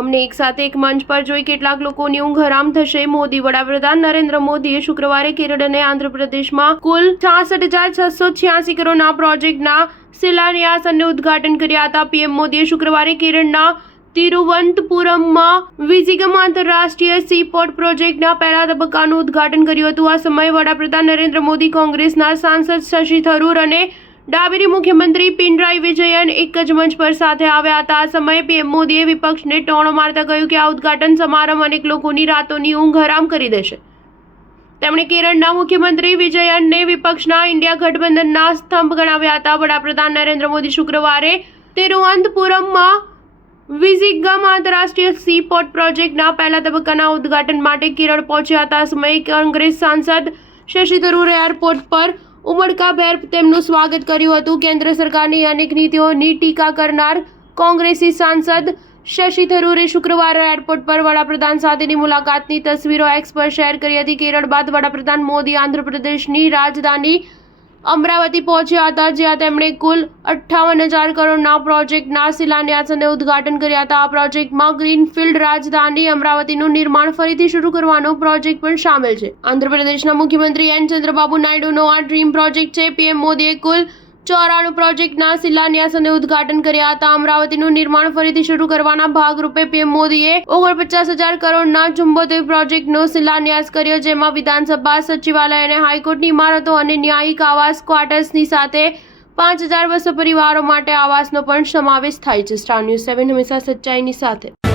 અમને એક સાથે એક મંચ પર જોઈ કેટલાક લોકોની ઊંઘ હરામ થશે. મોદી વડાપ્રધાન નરેન્દ્ર મોદીએ શુક્રવારે કેરળ અને આંધ્રપ્રદેશમાં કુલ 66,686 કરોડના પ્રોજેક્ટના શિલાન્યાસ અને ઉદ્ઘાટન કર્યા હતા. પીએમ મોદીએ શુક્રવારે કેરળના તિરુવનંતપુરમમાં વિઝિગમ આંતરરાષ્ટ્રીય સીપોર્ટ પ્રોજેક્ટના પહેલા તબક્કાનું ઉદ્ઘાટન કર્યું હતું. આ સમયે વડાપ્રધાન નરેન્દ્ર મોદી, કોંગ્રેસના સાંસદ શશી થરૂર અને ડાબેરી મુખ્યમંત્રી પિનરાઈ વિજયન એક જ મંચ પર સાથે આવ્યા હતા. આ સમયે પીએમ મોદીએ વિપક્ષને ટોણો મારતા કહ્યું કે આ ઉદ્ઘાટન સમારંભ અનેક લોકોની રાતોની ઊંઘ હરામ કરી દેશે. તેમણે કેરળના મુખ્યમંત્રી વિજયનને વિપક્ષના ઇન્ડિયા ગઠબંધનના સ્તંભ ગણાવ્યા હતા. વડાપ્રધાન નરેન્દ્ર મોદી શુક્રવારે તિરુવનંતપુરમમાં વિઝિગમ આંતરરાષ્ટ્રીય સીપોર્ટ પ્રોજેક્ટના પહેલા તબક્કાના ઉદ્ઘાટન માટે કેરળ પહોંચ્યા હતા. આ સમયે કોંગ્રેસ સાંસદ શશી થરૂરે એરપોર્ટ પર ઉમળકાભેર તેમનું સ્વાગત કર્યું હતું. કેન્દ્ર સરકારની અનેક નીતિઓની ટીકા કરનાર કોંગ્રેસી સાંસદ શશી થરૂરે શુક્રવારે એરપોર્ટ પર વડાપ્રધાન સાથેની મુલાકાતની તસવીરો એક્સ પર શેર કરી હતી. કેરળ બાદ વડાપ્રધાન મોદી આંધ્રપ્રદેશની રાજધાની અમરાવતી પહોંચ્યા હતા, જ્યાં તેમણે કુલ 58,000 કરોડના પ્રોજેક્ટના શિલાન્યાસ અને ઉદ્ઘાટન કર્યા હતા. આ પ્રોજેક્ટમાં ગ્રીનફિલ્ડ રાજધાની અમરાવતીનું નિર્માણ ફરીથી શરૂ કરવાનો પ્રોજેક્ટ પણ સામેલ છે. આંધ્રપ્રદેશના મુખ્યમંત્રી એન ચંદ્રબાબુ નાયડુનો આ ડ્રીમ પ્રોજેક્ટ છે. પીએમ મોદીએ કુલ 94 પ્રોજેક્ટના શિલાન્યાસ અને ઉદ્ઘાટન કર્યા હતા. અમરાવતીનું નિર્માણ ફરીથી શરૂ કરવાના ભાગરૂપે પીએમ મોદીએ 49,000 કરોડના 74 પ્રોજેક્ટનો શિલાન્યાસ કર્યો, જેમાં વિધાનસભા, સચિવાલય અને હાઈકોર્ટની ઇમારતો અને ન્યાયિક આવાસ ક્વાર્ટર્સની સાથે 5,200 પરિવારો માટે આવાસનો પણ સમાવેશ થાય છે. સ્ટાર ન્યૂઝ 7 હંમેશા સચ્ચાઈની સાથે.